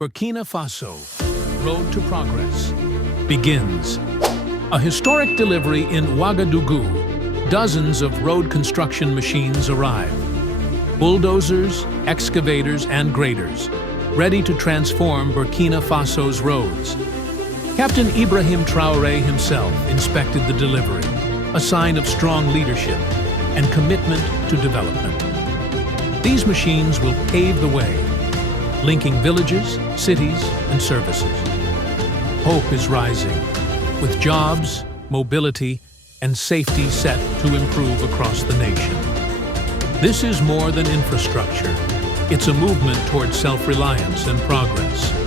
Burkina Faso, Road to Progress, begins. A historic delivery in Ouagadougou, dozens of road construction machines arrive. Bulldozers, excavators, and graders, ready to transform Burkina Faso's roads. Captain Ibrahim Traoré himself inspected the delivery, a sign of strong leadership and commitment to development. These machines will pave the way, linking villages, cities, and services. Hope is rising, with jobs, mobility, and safety set to improve across the nation. This is more than infrastructure. It's a movement towards self-reliance and progress.